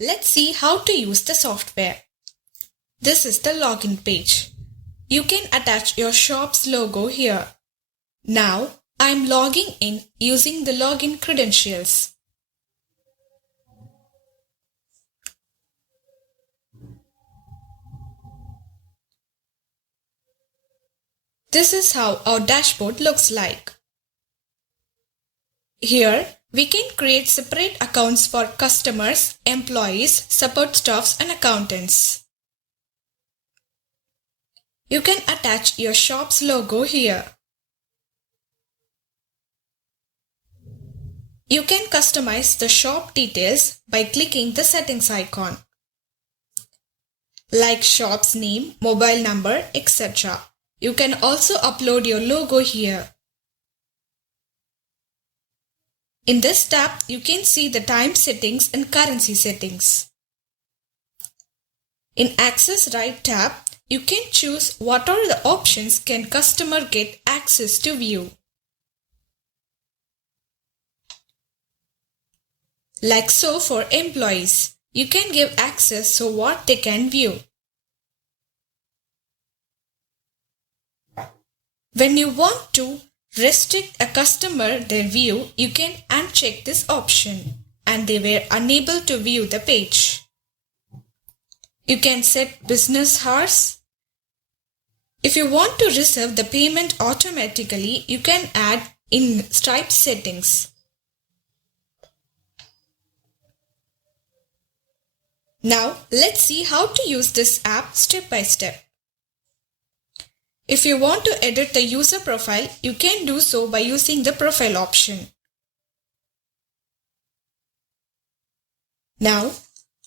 let's see how to use the software. This is the login page. You can attach your shop's logo here. Now, I'm logging in using the login credentials. This is how our dashboard looks like. Here, we can create separate accounts for customers, employees, support staffs, and accountants. You can attach your shop's logo here. You can customize the shop details by clicking the settings icon, like shop's name, mobile number, etc. You can also upload your logo here. In this tab, you can see the time settings and currency settings. In Access Right tab, you can choose what are the options can customer get access to view. Like so for employees, you can give access so what they can view. When you want to restrict a customer their view, you can uncheck this option and they were unable to view the page. You can set business hours. If you want to reserve the payment automatically, you can add in Stripe settings. Now, let's see how to use this app step by step. If you want to edit the user profile, you can do so by using the profile option. Now,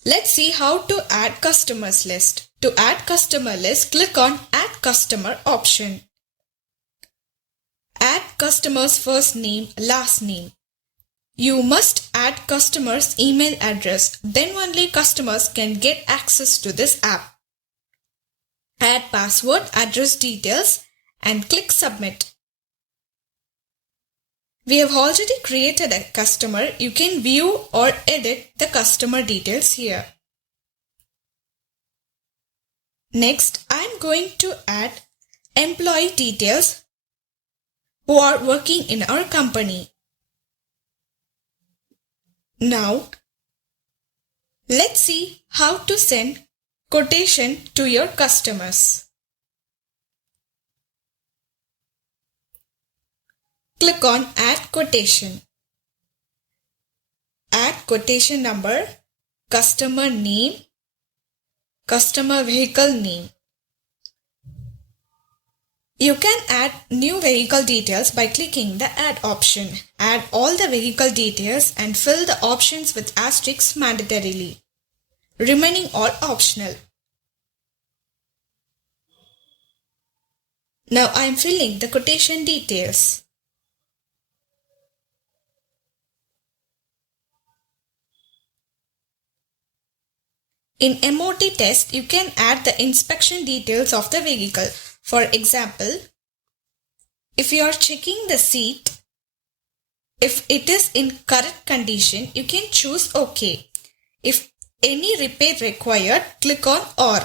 let's see how to add customers list. To add customer list, click on Add Customer option. Add customer's first name, last name. You must add customer's email address, then only customers can get access to this app. Add password, address details, and click Submit. We have already created a customer. You can view or edit the customer details here. Next, I am going to add employee details who are working in our company. Now, let's see how to send quotation to your customers. Click on Add Quotation. Add quotation number, customer name, customer vehicle name. You can add new vehicle details by clicking the Add option. Add all the vehicle details and fill the options with asterisks mandatorily, remaining all optional. Now I am filling the quotation details. In MOT test, you can add the inspection details of the vehicle. For example, if you are checking the seat, if it is in correct condition, you can choose OK. If any repair required, click on OR.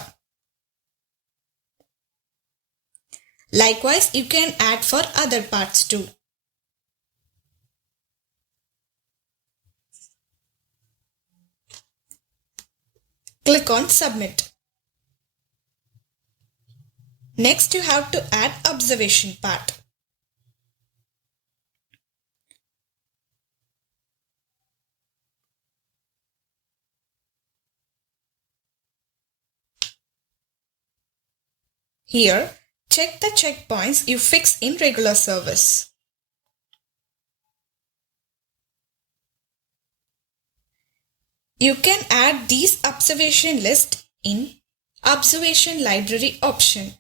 Likewise, you can add for other parts too. Click on Submit. Next, you have to add observation part. Here, check the checkpoints you fix in regular service. You can add these observation list in Observation Library option.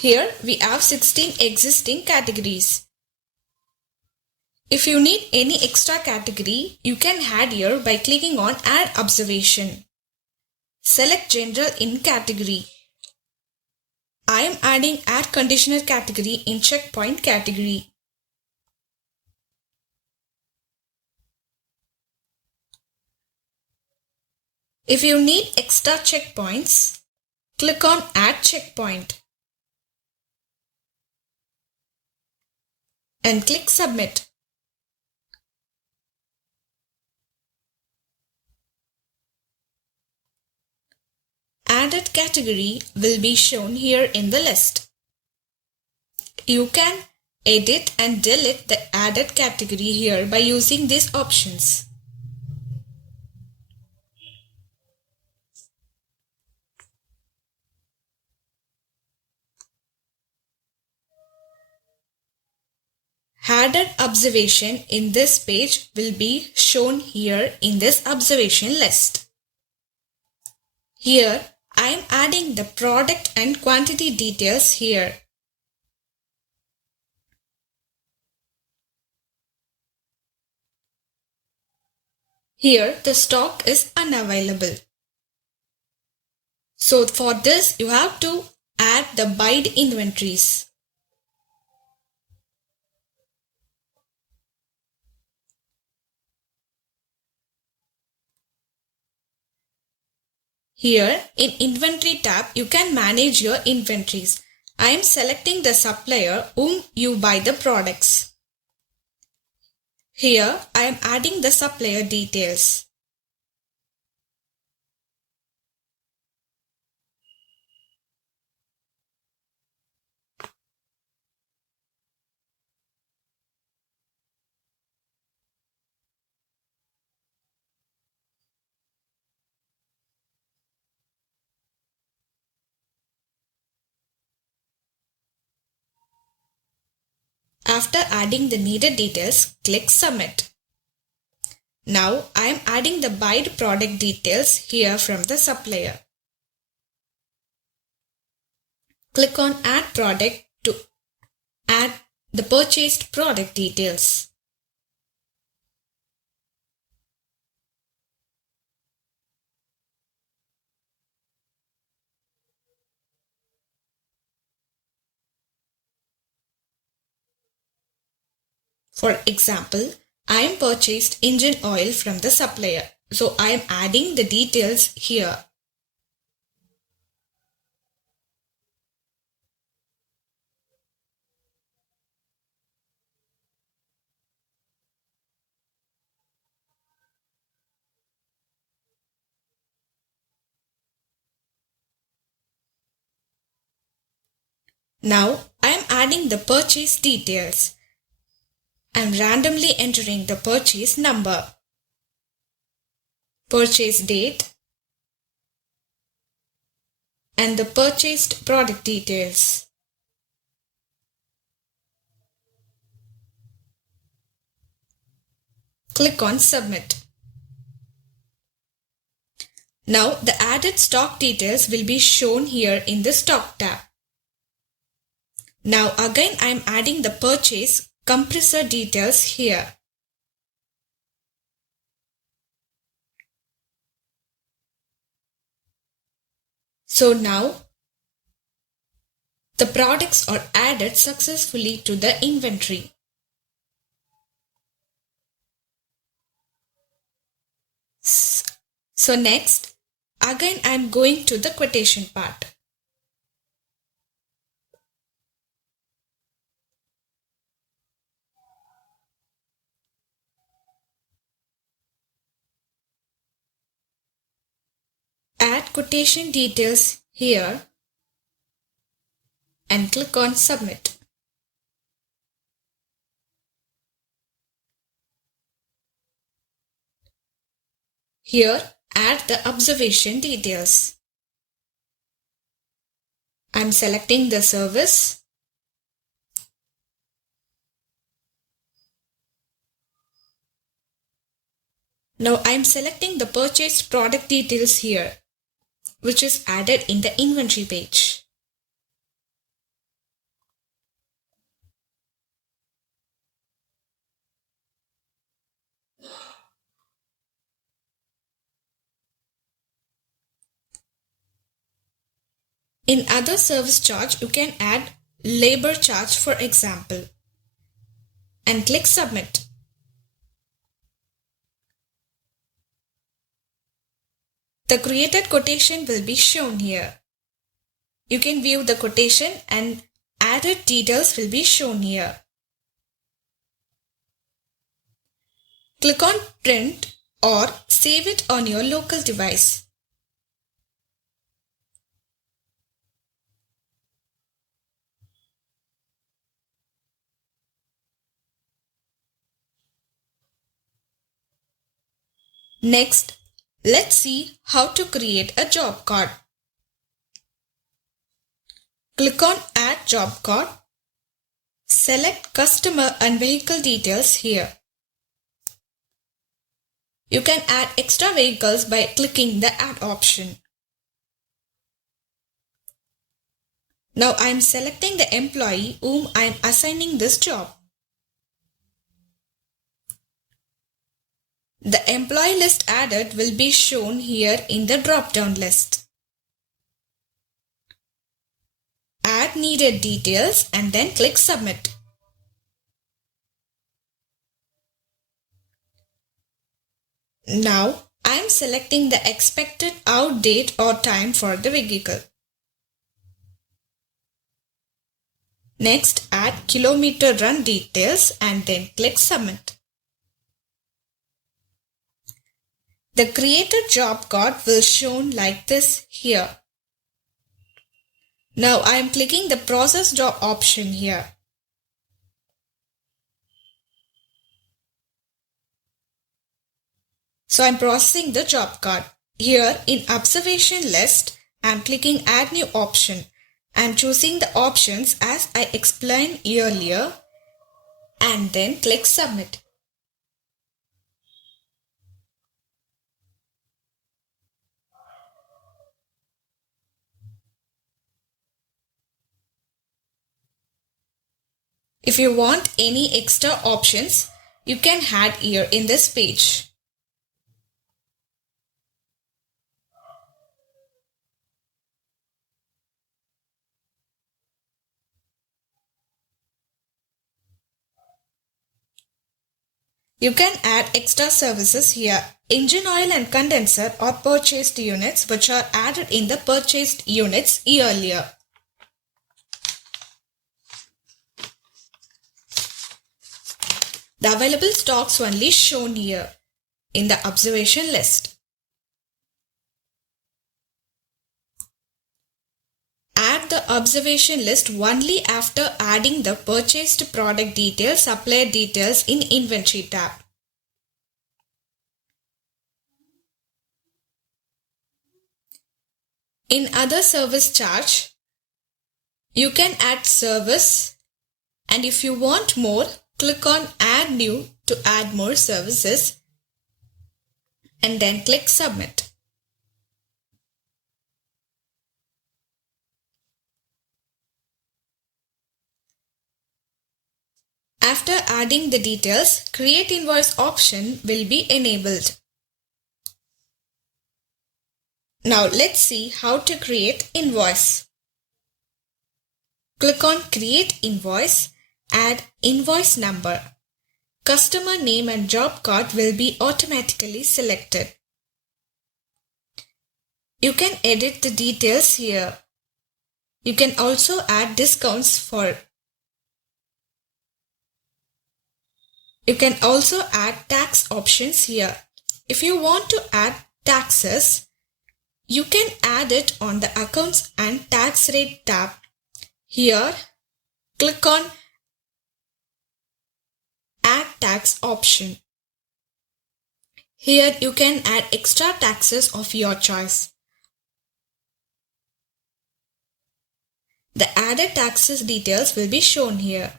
Here we have 16 existing categories. If you need any extra category, you can add here by clicking on Add Observation. Select General in Category. I am adding add conditioner category in checkpoint category. If you need extra checkpoints, click on add checkpoint and click submit. Added category will be shown here in the list. You can edit and delete the added category here by using these options. Added observation in this page will be shown here in this observation list. Here I am adding the product and quantity details here. Here the stock is unavailable. So for this you have to add the buyed inventories. Here in Inventory tab, you can manage your inventories. I am selecting the supplier whom you buy the products. Here I am adding the supplier details. After adding the needed details, click Submit. Now I am adding the buyed product details here from the supplier. Click on Add Product to add the purchased product details. For example, I am purchased engine oil from the supplier. So I am adding the details here. Now I am adding the purchase details. I am randomly entering the purchase number, purchase date, and the purchased product details. Click on Submit. Now the added stock details will be shown here in the Stock tab. Now again I am adding the purchase compressor details here. So now the products are added successfully to the inventory. So next, again I am going to the quotation part. Add quotation details here and click on Submit. Here, add the observation details. I am selecting the service. Now I am selecting the purchased product details here, which is added in the inventory page. In other service charge, you can add labor charge for example and click submit. The created quotation will be shown here. You can view the quotation and added details will be shown here. Click on print or save it on your local device. Next, let's see how to create a job card. Click on Add Job Card. Select Customer and Vehicle Details here. You can add extra vehicles by clicking the Add option. Now I am selecting the employee whom I am assigning this job. The employee list added will be shown here in the drop-down list. Add needed details and then click Submit. Now I am selecting the expected out date or time for the vehicle. Next, add kilometer run details and then click Submit. The created job card will shown like this here. Now I am clicking the Process Job option here. So I am processing the job card. Here in Observation List, I am clicking Add New option. I am choosing the options as I explained earlier and then click Submit. If you want any extra options, you can add here in this page. You can add extra services here. Engine oil and condenser are purchased units which are added in the purchased units earlier. The available stocks only shown here in the observation list. Add the observation list only after adding the purchased product details, supplier details in inventory tab. In other service charge, you can add service, and if you want more, click on Add New to add more services and then click Submit. After adding the details, Create Invoice option will be enabled. Now let's see how to create invoice. Click on Create Invoice. Add invoice number. Customer name and job card will be automatically selected. You can edit the details here. You can also add discounts for. You can also add tax options here. If you want to add taxes, you can add it on the Accounts and Tax Rate tab. Here, click on Add Tax option. Here you can add extra taxes of your choice. The added taxes details will be shown here.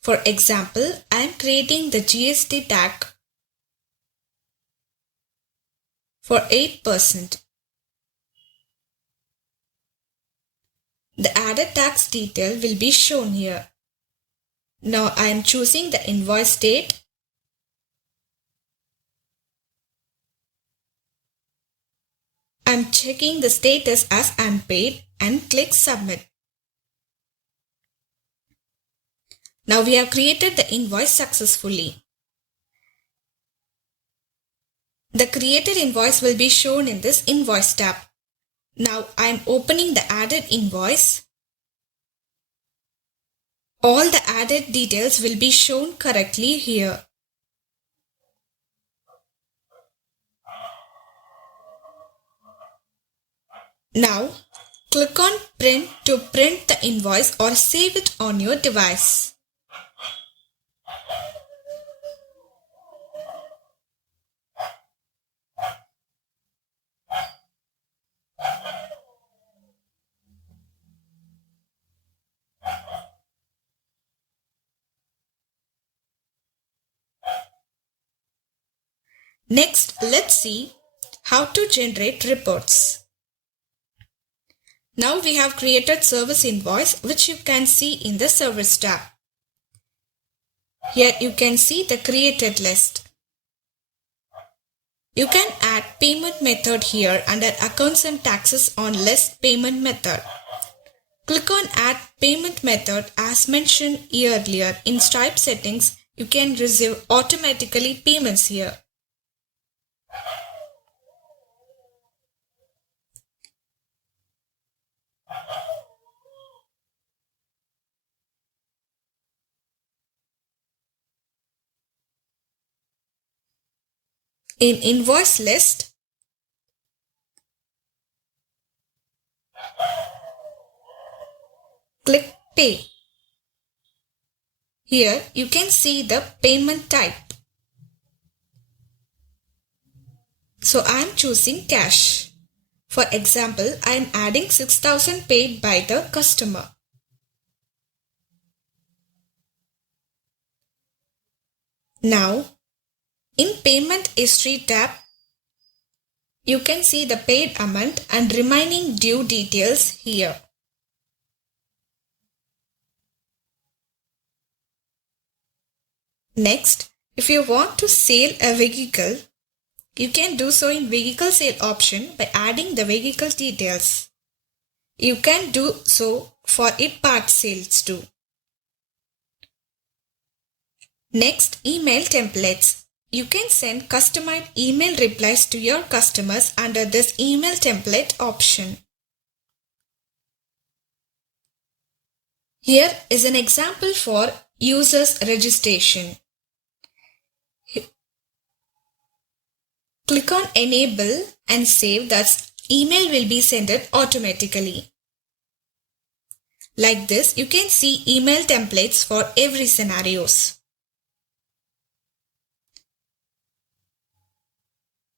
For example, I am creating the GST tag for 8%. The added tax detail will be shown here. Now I am choosing the invoice date. I'm checking the status as unpaid and click submit. Now we have created the invoice successfully. The created invoice will be shown in this invoice tab. Now I am opening the added invoice. All the added details will be shown correctly here. Now click on print to print the invoice or save it on your device. Next, let's see how to generate reports. Now we have created service invoice, which you can see in the service tab. Here you can see the created list. You can add payment method here under accounts and taxes on list payment method. Click on add payment method as mentioned earlier. In Stripe settings, you can receive automatically payments here. In invoice list, click pay. Here you can see the payment type. So I am choosing cash. For example, I am adding 6,000 paid by the customer. Now, in payment history tab, you can see the paid amount and remaining due details here. Next, if you want to sell a vehicle, you can do so in vehicle sale option by adding the vehicle details. You can do so for it part sales too. Next, email templates. You can send customized email replies to your customers under this email template option. Here is an example for users registration. Click on enable and save, thus email will be sent automatically. Like this, you can see email templates for every scenarios.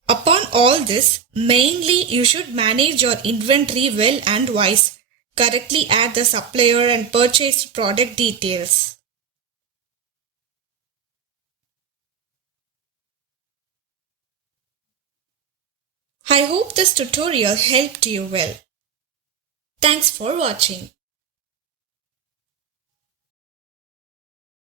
Upon all this, mainly you should manage your inventory well and wise. Correctly add the supplier and purchased product details. I hope this tutorial helped you well. Thanks for watching.